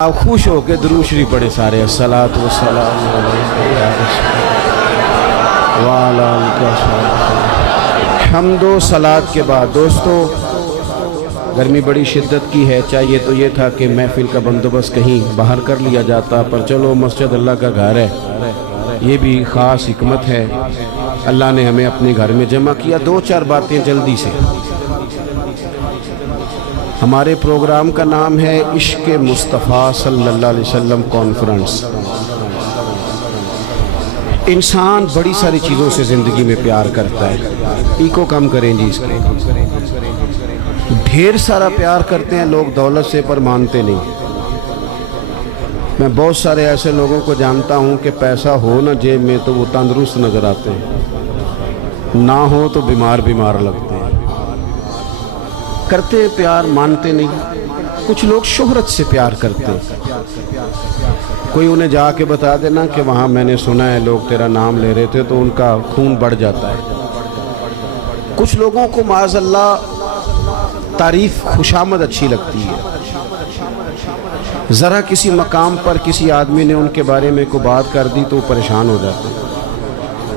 آپ خوش ہو کے درود شریف پڑھے سارے الصلاۃ والسلام علیکم یا رسول وعلی آلک وصحبہ۔ حمد و صلات کے بعد دوستو، گرمی بڑی شدت کی ہے، چاہیے تو یہ تھا کہ محفل کا بندوبست کہیں باہر کر لیا جاتا، پر چلو مسجد اللہ کا گھر ہے، یہ بھی خاص حکمت ہے، اللہ نے ہمیں اپنے گھر میں جمع کیا۔ دو چار باتیں جلدی سے۔ ہمارے پروگرام کا نام ہے عشق مصطفیٰ صلی اللہ علیہ وسلم کانفرنس۔ انسان بڑی ساری چیزوں سے زندگی میں پیار کرتا ہے، ایکو کم کریں جی اس کے، ڈھیر سارا پیار کرتے ہیں لوگ دولت سے، پر مانتے نہیں۔ میں بہت سارے ایسے لوگوں کو جانتا ہوں کہ پیسہ ہو نہ جیب میں تو وہ تندرست نظر آتے ہیں، نہ ہو تو بیمار لگتے ہیں۔ کرتے ہیں پیار، مانتے نہیں۔ کچھ لوگ شہرت سے پیار کرتے ہیں، کوئی انہیں جا کے بتا دینا کہ وہاں میں نے سنا ہے لوگ تیرا نام لے رہے تھے، تو ان کا خون بڑھ جاتا ہے۔ کچھ لوگوں کو معاذ اللہ تعریف خوشامد اچھی لگتی ہے، ذرا کسی مقام پر کسی آدمی نے ان کے بارے میں کوئی بات کر دی تو وہ پریشان ہو جاتے ہیں،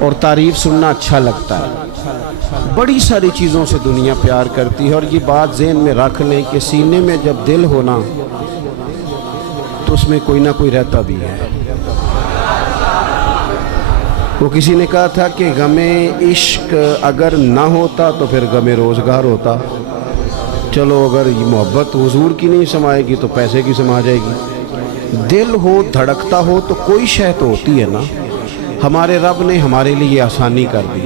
اور تعریف سننا اچھا لگتا ہے۔ بڑی ساری چیزوں سے دنیا پیار کرتی ہے، اور یہ بات ذہن میں رکھ لیں کہ سینے میں جب دل ہونا تو اس میں کوئی نہ کوئی رہتا بھی ہے۔ وہ کسی نے کہا تھا کہ غم عشق اگر نہ ہوتا تو پھر غم روزگار ہوتا۔ چلو اگر یہ محبت حضور کی نہیں سمائے گی تو پیسے کی سما جائے گی۔ دل ہو، دھڑکتا ہو تو کوئی شے تو ہوتی ہے نا۔ ہمارے رب نے ہمارے لیے آسانی کر دی،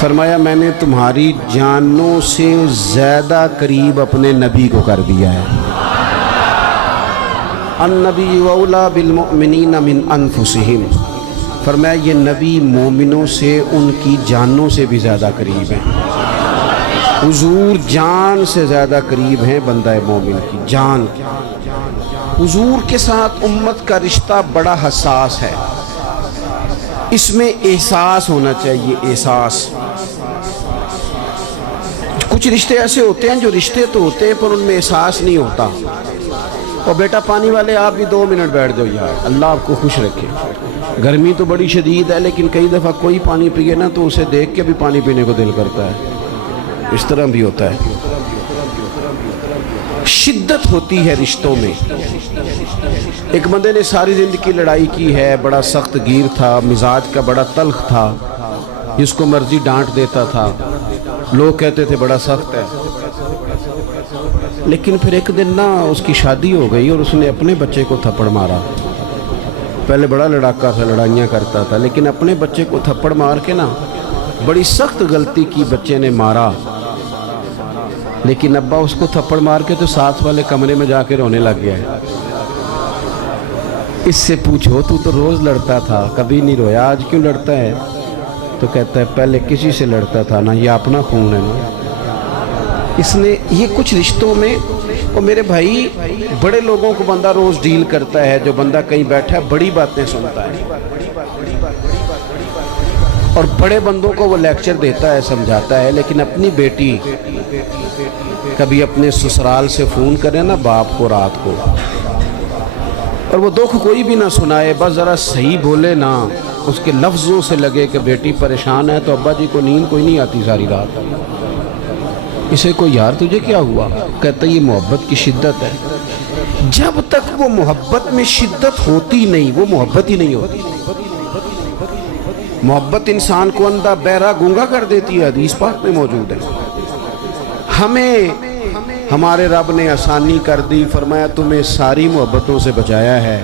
فرمایا میں نے تمہاری جانوں سے زیادہ قریب اپنے نبی کو کر دیا ہے۔ النبی اولیٰ بالمؤمنین من انفسہم، فرمایا یہ نبی مومنوں سے ان کی جانوں سے بھی زیادہ قریب ہیں۔ حضور جان سے زیادہ قریب ہیں بندہ مومن کی جان۔ حضور کے ساتھ امت کا رشتہ بڑا حساس ہے، اس میں احساس ہونا چاہیے، احساس۔ کچھ رشتے ایسے ہوتے ہیں جو رشتے تو ہوتے ہیں پر ان میں احساس نہیں ہوتا۔ اور بیٹا پانی والے آپ بھی 2 منٹ بیٹھ جاؤ یار، اللہ آپ کو خوش رکھے۔ گرمی تو بڑی شدید ہے، لیکن کئی دفعہ کوئی پانی پیے نا تو اسے دیکھ کے بھی پانی پینے کو دل کرتا ہے، اس طرح بھی ہوتا ہے۔ شدت ہوتی ہے رشتوں میں۔ ایک بندے نے ساری زندگی لڑائی کی ہے، بڑا سخت گیر تھا، مزاج کا بڑا تلخ تھا، جس کو مرضی ڈانٹ دیتا تھا، لوگ کہتے تھے بڑا سخت ہے۔ لیکن پھر ایک دن نا اس کی شادی ہو گئی اور اس نے اپنے بچے کو تھپڑ مارا۔ پہلے بڑا لڑاکا تھا، لڑائیاں کرتا تھا، لیکن اپنے بچے کو تھپڑ مار کے نا بڑی سخت غلطی کی، بچے نے مارا۔ لیکن ابا اس کو تھپڑ مار کے تو ساتھ والے کمرے میں جا کے رونے لگ گیا ہے۔ اس سے پوچھو تو روز لڑتا تھا، کبھی نہیں رویا، آج کیوں لڑتا ہے؟ تو کہتا ہے پہلے کسی سے لڑتا تھا نا، یہ اپنا خون ہے نا۔ اس نے یہ کچھ رشتوں میں، اور میرے بھائی بڑے لوگوں کو بندہ روز ڈیل کرتا ہے، جو بندہ کہیں بیٹھا ہے بڑی باتیں سنتا ہے، اور بڑے بندوں کو وہ لیکچر دیتا ہے، سمجھاتا ہے، لیکن اپنی بیٹی کبھی اپنے سسرال سے فون کرے نا باپ کو رات کو، اور وہ دکھ کوئی بھی نہ سنائے، بس ذرا صحیح بولے نا، اس کے لفظوں سے لگے کہ بیٹی پریشان ہے، تو ابا جی کو نیند کوئی نہیں آتی ساری رات۔ اسے کو یار تجھے کیا ہوا؟ کہتا یہ محبت کی شدت ہے۔ جب تک وہ محبت میں شدت ہوتی نہیں، وہ محبت ہی نہیں ہوتی۔ محبت انسان کو اندھا بہرا گونگا کر دیتی ہے، حدیث پاک میں موجود ہے۔ ہمیں ہمارے رب نے آسانی کر دی، فرمایا تمہیں ساری محبتوں سے بچایا ہے،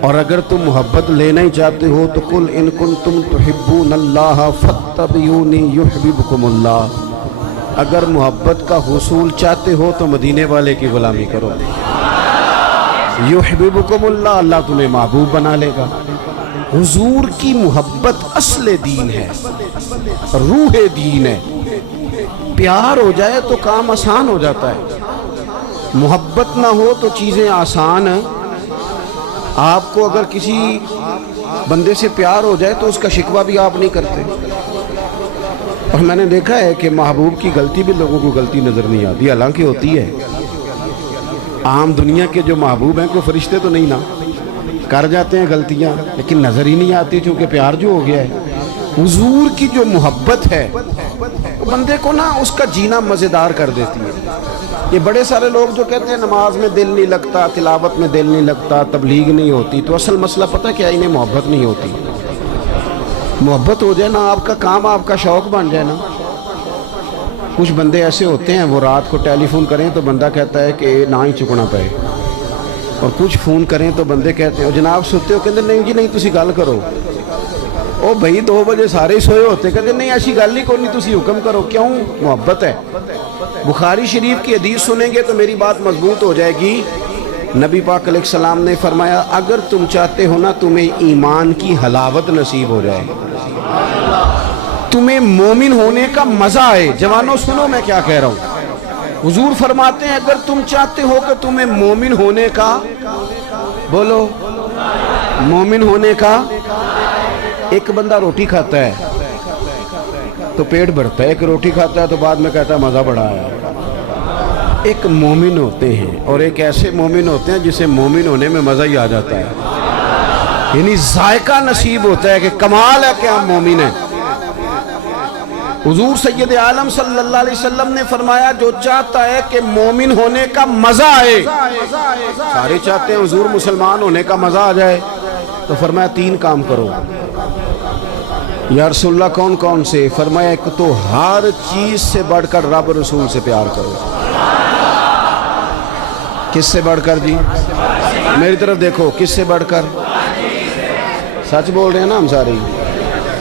اور اگر تم محبت لینا ہی چاہتے ہو تو قل ان کنتم تحبون اللہ فاتبعونی یحببکم اللہ، اگر محبت کا حصول چاہتے ہو تو مدینے والے کی غلامی کرو، یحببکم اللہ، اللہ تمہیں محبوب بنا لے گا۔ حضور کی محبت اصل دین ہے، روح دین ہے۔ پیار ہو جائے تو کام آسان ہو جاتا ہے، محبت نہ ہو تو چیزیں آسان ہیں۔ آپ کو اگر کسی بندے سے پیار ہو جائے تو اس کا شکوہ بھی آپ نہیں کرتے، اور میں نے دیکھا ہے کہ محبوب کی غلطی بھی لوگوں کو غلطی نظر نہیں آتی، حالانکہ ہوتی ہے۔ عام دنیا کے جو محبوب ہیں کوئی فرشتے تو نہیں نا، کر جاتے ہیں غلطیاں لیکن نظر ہی نہیں آتی چونکہ پیار جو ہو گیا ہے۔ حضور کی جو محبت ہے وہ بندے کو نا اس کا جینا مزیدار کر دیتی ہے۔ یہ بڑے سارے لوگ جو کہتے ہیں نماز میں دل نہیں لگتا، تلاوت میں دل نہیں لگتا، تبلیغ نہیں ہوتی، تو اصل مسئلہ پتہ کیا ہے؟ انہیں محبت نہیں ہوتی۔ محبت ہو جائے نا، آپ کا کام آپ کا شوق بن جائے نا۔ کچھ بندے ایسے ہوتے ہیں وہ رات کو ٹیلی فون کریں تو بندہ کہتا ہے کہ نہ ہی چکنا پائے، اور کچھ فون کریں تو بندے کہتے ہیں جناب سوتے ہو، کہتے نہیں جی نہیں تسی گل کرو۔ او بھائی 2 بجے سارے سوئے ہوتے، کہتے نہیں ایسی گل نہیں کرنی، تسی حکم کرو۔ کیوں؟ محبت ہے۔ بخاری شریف کی حدیث سنیں گے تو میری بات مضبوط ہو جائے گی۔ نبی پاک علیہ السلام نے فرمایا اگر تم چاہتے ہو نا تمہیں ایمان کی حلاوت نصیب ہو جائے، تمہیں مومن ہونے کا مزہ آئے، جوانوں سنو میں کیا کہہ رہا ہوں۔ حضور فرماتے ہیں اگر تم چاہتے ہو کہ تمہیں مومن ہونے کا، بولو مومن ہونے کا، ایک بندہ روٹی کھاتا ہے تو پیٹ بھرتا ہے، ایک روٹی کھاتا ہے تو بعد میں کہتا ہے مزہ بڑا آیا۔ ایک مومن ہوتے ہیں اور ایک ایسے مومن ہوتے ہیں جسے مومن ہونے میں مزہ ہی آ جاتا ہے، یعنی ذائقہ نصیب ہوتا ہے کہ کمال ہے کہ ہم مومن ہیں۔ حضور سید عالم صلی اللہ علیہ وسلم نے فرمایا جو چاہتا ہے کہ مومن ہونے کا مزہ آئے، سارے چاہتے ہیں حضور مسلمان ہونے کا مزہ آ جائے، تو فرمایا 3 کام کرو۔ یا رسول اللہ کون کون سے؟ فرمایا ایک تو ہر چیز سے بڑھ کر رب رسول سے پیار کرو۔ کس سے بڑھ کر جی؟ میری طرف دیکھو، کس سے بڑھ کر؟ سچ بول رہے ہیں نا ہم سارے،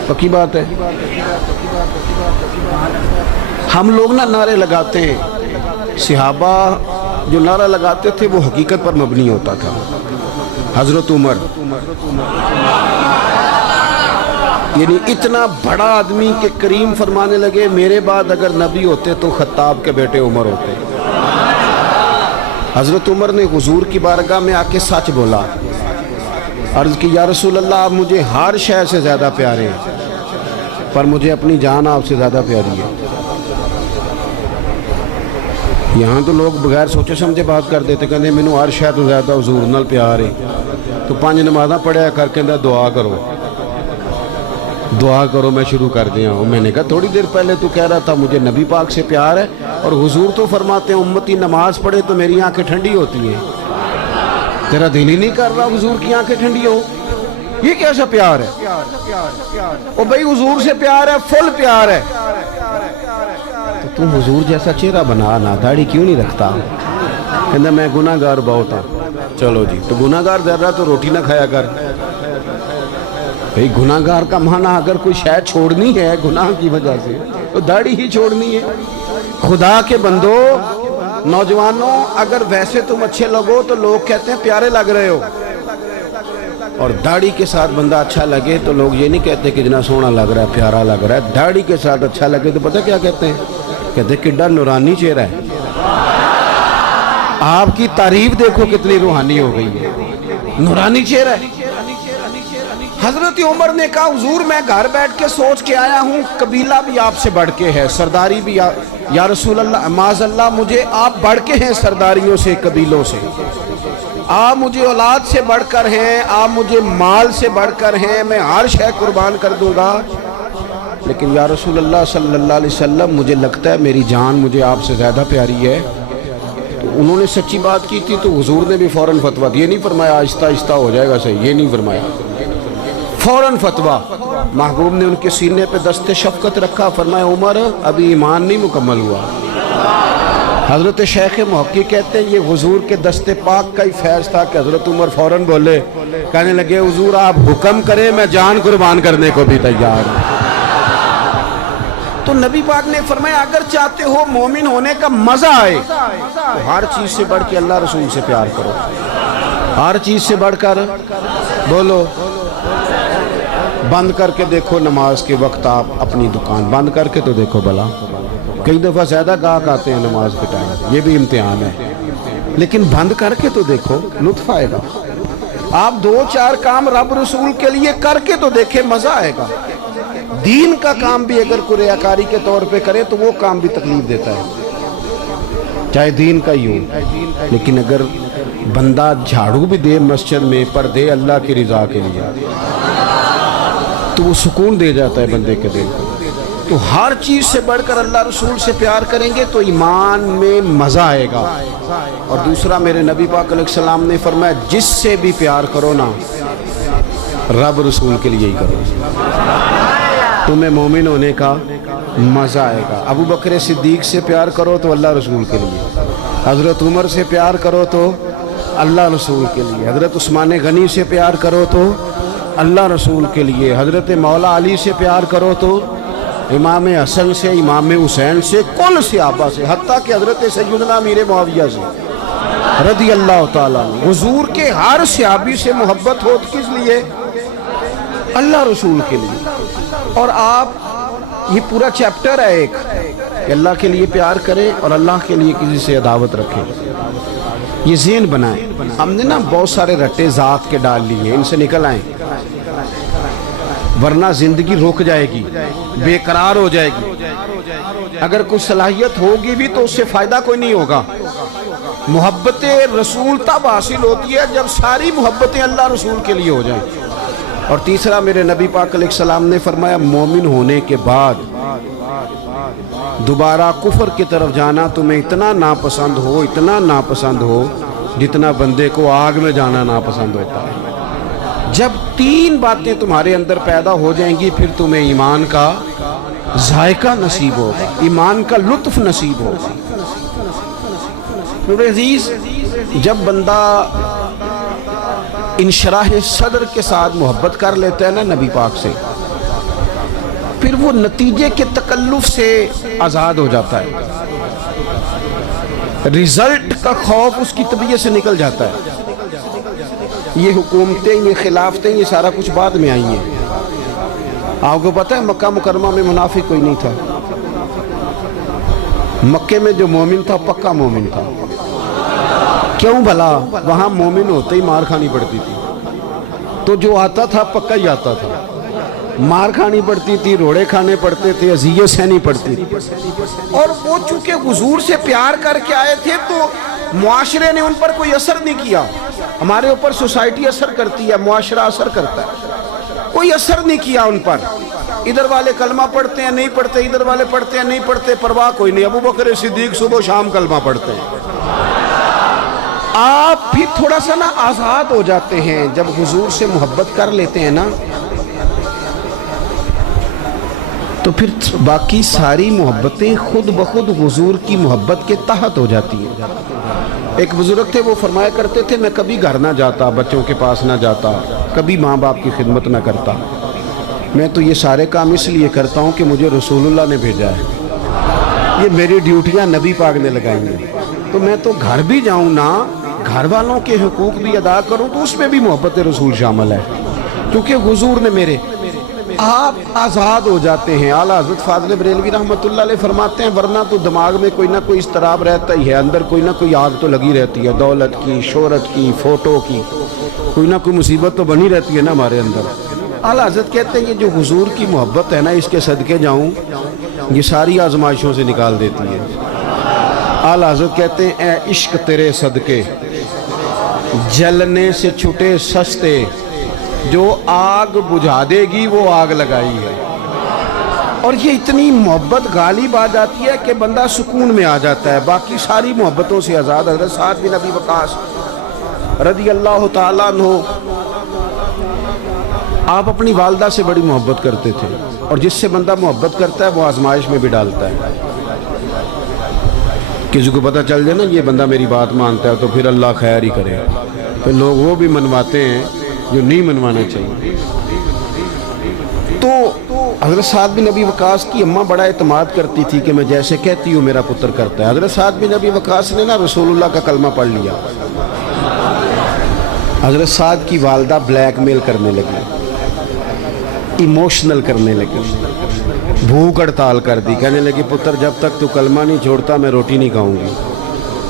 پکی بات ہے۔ ہم لوگ نا نعرے لگاتے ہیں، صحابہ جو نعرہ لگاتے تھے وہ حقیقت پر مبنی ہوتا تھا۔ حضرت عمر یعنی اتنا بڑا آدمی کہ کریم فرمانے لگے میرے بعد اگر نبی ہوتے تو خطاب کے بیٹے عمر ہوتے۔ حضرت عمر نے حضور کی بارگاہ میں آ کے سچ بولا، عرض کی یا رسول اللہ آپ مجھے ہر شے سے زیادہ پیارے ہیں پر مجھے اپنی جان آپ سے زیادہ پیاری ہے۔ یہاں تو لوگ بغیر سوچے سمجھے بات کر دیتے، کہتے ہیں مینوں ہر شے تو زیادہ حضور نال پیار ہے، تو 5 نمازاں پڑھیا کر کے دعا کرو دعا کرو میں شروع کر دیا ہوں۔ میں نے کہا تھوڑی دیر پہلے تو کہہ رہا تھا مجھے نبی پاک سے پیار ہے، اور حضور تو فرماتے ہیں امتی نماز پڑھے تو میری آنکھیں ٹھنڈی ہوتی ہیں، تیرا دل ہی نہیں کر رہا حضور کی آنکھیں ٹھنڈی ہو، یہ کیسا پیار ہے؟ او بھائی حضور سے پیار ہے، فل پیار ہے، تو تم حضور جیسا چہرہ بنا نا، داڑھی کیوں نہیں رکھتا؟ کہنا میں گناہ گار بہت ہوں۔ چلو جی تو گناہ گار ذرہ تو روٹی نہ کھایا کر۔ بھئی گناہ گار کا معنی اگر کوئی شاید چھوڑنی ہے گناہ کی وجہ سے تو داڑھی ہی چھوڑنی ہے۔ خدا کے بندو، نوجوانوں اگر ویسے تم اچھے لگو تو لوگ کہتے ہیں پیارے لگ رہے ہو، اور داڑھی کے ساتھ بندہ اچھا لگے تو لوگ یہ نہیں کہتے کہ جنا سونا لگ رہا ہے، پیارا لگ رہا ہے۔ داڑھی کے ساتھ اچھا لگے تو پتہ کیا کہتے ہیں؟ کہتے ہیں کڈا نورانی چہرہ ہے۔ آپ کی تعریف دیکھو کتنی روحانی ہو گئی ہے، نورانی چہرہ ہے۔ حضرت عمر نے کہا حضور میں گھر بیٹھ کے سوچ کے آیا ہوں قبیلہ بھی آپ سے بڑھ کے ہے، سرداری بھی یا رسول اللہ معاذ اللہ مجھے آپ بڑھ کے ہیں سرداریوں سے، قبیلوں سے، آپ مجھے اولاد سے بڑھ کر ہیں، آپ مجھے مال سے بڑھ کر ہیں، میں ہر شے قربان کر دوں گا، لیکن یا رسول اللہ صلی اللہ علیہ وسلم مجھے لگتا ہے میری جان مجھے آپ سے زیادہ پیاری ہے۔ تو انہوں نے سچی بات کی تھی تو حضور نے بھی فوراً فتویٰ دیا، یہ نہیں فرمایا آہستہ آہستہ ہو جائے گا صحیح، یہ نہیں فرمایا، فوراً فتویٰ۔ محبوب نے ان کے سینے پہ دست شفقت رکھا، فرمایا عمر ابھی ایمان نہیں مکمل ہوا۔ حضرت شیخ محقق کہتے ہیں یہ حضور کے دست پاک کا ہی فیض تھا کہ حضرت عمر فوراً بولے، کہنے لگے حضور آپ حکم کریں میں جان قربان کرنے کو بھی تیار ہوں۔ تو نبی پاک نے فرمایا اگر چاہتے ہو مومن ہونے کا مزہ آئے تو ہر چیز سے بڑھ کے اللہ رسول سے پیار کرو، ہر چیز سے بڑھ کر، بولو بند کر کے دیکھو نماز کے وقت، آپ اپنی دکان بند کر کے تو دیکھو بلا، کئی دفعہ زیادہ گاہک آتے ہیں نماز کے ٹائم، یہ بھی امتحان ہے، لیکن بند کر کے تو دیکھو لطف آئے گا۔ آپ 2-4 کام رب رسول کے لیے کر کے تو دیکھیں مزہ آئے گا۔ دین کا کام بھی اگر کوئی ریاکاری کے طور پہ کرے تو وہ کام بھی تکلیف دیتا ہے۔ چاہے دین کا ہی ہو، لیکن اگر بندہ جھاڑو بھی دے مسجد میں پر دے اللہ کی رضا کے لیے تو وہ سکون دے جاتا ہے بندے کے دل کو۔ تو ہر چیز سے بڑھ کر اللہ رسول سے پیار کریں گے تو ایمان میں مزہ آئے گا۔ اور دوسرا میرے نبی پاک علیہ السلام نے فرمایا جس سے بھی پیار کرو نا رب رسول کے لیے ہی کرو، تمہیں مومن ہونے کا مزہ آئے گا۔ ابو بکر صدیق سے پیار کرو تو اللہ رسول کے لیے، حضرت عمر سے پیار کرو تو اللہ رسول کے لیے، حضرت عثمان غنی سے پیار کرو تو اللہ رسول کے لیے، حضرت مولا علی سے پیار کرو تو امام حسن سے، امام حسین سے، کل صحابہ سے، حتیٰ کہ حضرت سیدنا امیر معاویہ سے رضی اللہ تعالیٰ عنہ۔ حضور کے ہر صحابی سے محبت ہو کس لیے؟ اللہ رسول کے لیے۔ اور آپ یہ پورا چیپٹر ہے ایک کہ اللہ کے لیے پیار کریں اور اللہ کے لیے کسی سے عداوت رکھیں، یہ ذہن بنائیں۔ ہم نے نا بہت سارے رٹے ذات کے ڈال لیے، ان سے نکل آئیں ورنہ زندگی رک جائے گی، بے قرار ہو جائے گی۔ اگر کوئی صلاحیت ہوگی بھی تو اس سے فائدہ کوئی نہیں ہوگا۔ محبت رسول تب حاصل ہوتی ہے جب ساری محبتیں اللہ رسول کے لیے ہو جائیں۔ اور تیسرا میرے نبی پاک علیہ السلام نے فرمایا مومن ہونے کے بعد دوبارہ کفر کی طرف جانا تمہیں اتنا ناپسند ہو، اتنا ناپسند ہو جتنا بندے کو آگ میں جانا ناپسند ہوتا ہے۔ جب تین باتیں تمہارے اندر پیدا ہو جائیں گی پھر تمہیں ایمان کا ذائقہ نصیب ہوگا، ایمان کا لطف نصیب ہوگا۔ میرے عزیز، جب بندہ انشراح صدر کے ساتھ محبت کر لیتا ہے نا نبی پاک سے، پھر وہ نتیجے کے تکلف سے آزاد ہو جاتا ہے، رزلٹ کا خوف اس کی طبیعت سے نکل جاتا ہے۔ یہ حکومتیں، یہ خلافتیں، یہ سارا کچھ بعد میں آئی ہیں۔ آپ کو پتہ ہے مکہ مکرمہ میں منافق کوئی نہیں تھا، مکے میں جو مومن تھا پکا مومن تھا۔ کیوں بھلا؟ وہاں مومن ہوتے ہی مار کھانی پڑتی تھی، تو جو آتا تھا پکا ہی آتا تھا، مار کھانی پڑتی تھی، روڑے کھانے پڑتے تھے، اذیت سہنی پڑتی تھی۔ اور وہ چونکہ حضور سے پیار کر کے آئے تھے تو معاشرے نے ان پر کوئی اثر نہیں کیا۔ ہمارے اوپر سوسائٹی اثر کرتی ہے، معاشرہ اثر کرتا ہے، کوئی اثر نہیں کیا ان پر۔ ادھر والے کلمہ پڑھتے ہیں نہیں پڑھتے، ادھر والے پڑھتے ہیں نہیں پڑھتے، پرواہ کوئی نہیں۔ ابو بکر صدیق صبح و شام کلمہ پڑھتے ہیں۔ آپ بھی تھوڑا سا نا آزاد ہو جاتے ہیں جب حضور سے محبت کر لیتے ہیں نا، تو پھر باقی ساری محبتیں خود بخود حضور کی محبت کے تحت ہو جاتی ہیں۔ ایک بزرگ تھے، وہ فرمایا کرتے تھے میں کبھی گھر نہ جاتا، بچوں کے پاس نہ جاتا، کبھی ماں باپ کی خدمت نہ کرتا، میں تو یہ سارے کام اس لیے کرتا ہوں کہ مجھے رسول اللہ نے بھیجا ہے، یہ میری ڈیوٹیاں نبی پاک نے لگائی ہیں، تو میں تو گھر بھی جاؤں نا، گھر والوں کے حقوق بھی ادا کروں تو اس میں بھی محبت رسول شامل ہے، کیونکہ حضور نے میرے۔ آپ آزاد ہو جاتے ہیں۔ اعلیٰ حضرت فاضل بریلوی رحمۃ اللہ علیہ فرماتے ہیں ورنہ تو دماغ میں کوئی نہ کوئی اضطراب رہتا ہی ہے، اندر کوئی نہ کوئی آگ تو لگی رہتی ہے، دولت کی، شہرت کی، فوٹو کی، کوئی نہ کوئی مصیبت تو بنی رہتی ہے نا ہمارے اندر۔ اعلیٰ حضرت کہتے ہیں یہ جو حضور کی محبت ہے نا، اس کے صدقے جاؤں، یہ ساری آزمائشوں سے نکال دیتی ہے۔ اعلیٰ حضرت کہتے ہیں اے عشق تیرے صدقے جلنے سے چھٹے سستے، جو آگ بجھا دے گی وہ آگ لگائی ہے۔ اور یہ اتنی محبت غالب آ جاتی ہے کہ بندہ سکون میں آ جاتا ہے، باقی ساری محبتوں سے آزاد۔ حضرت سعد بن ابی وقاص رضی اللہ تعالیٰ عنہ، آپ اپنی والدہ سے بڑی محبت کرتے تھے، اور جس سے بندہ محبت کرتا ہے وہ آزمائش میں بھی ڈالتا ہے۔ کسی کو پتہ چل جائے نا یہ بندہ میری بات مانتا ہے تو پھر اللہ خیر ہی کرے، پھر لوگ وہ بھی منواتے ہیں جو نہیں منوانا چاہیے۔ تو حضرت سعد بن ابی وقاص کی اماں بڑا اعتماد کرتی تھی کہ میں جیسے کہتی ہوں میرا پتر کرتا ہے۔ حضرت سعد بن ابی وقاص نے نا رسول اللہ کا کلمہ پڑھ لیا، حضرت سعد کی والدہ بلیک میل کرنے لگی، ایموشنل کرنے لگی، بھوک ہڑتال کر دی، کہنے لگی پتر جب تک تو کلمہ نہیں چھوڑتا میں روٹی نہیں کھاؤں گی۔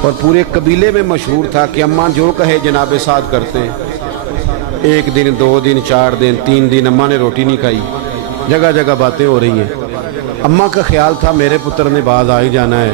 اور پورے قبیلے میں مشہور تھا کہ اماں جو کہے جناب سعد کرتے ہیں۔ ایک دن، 2 دن، 4 دن، 3 دن اماں نے روٹی نہیں کھائی، جگہ جگہ باتیں ہو رہی ہیں۔ اماں کا خیال تھا میرے پتر نے باز آ ہی جانا ہے،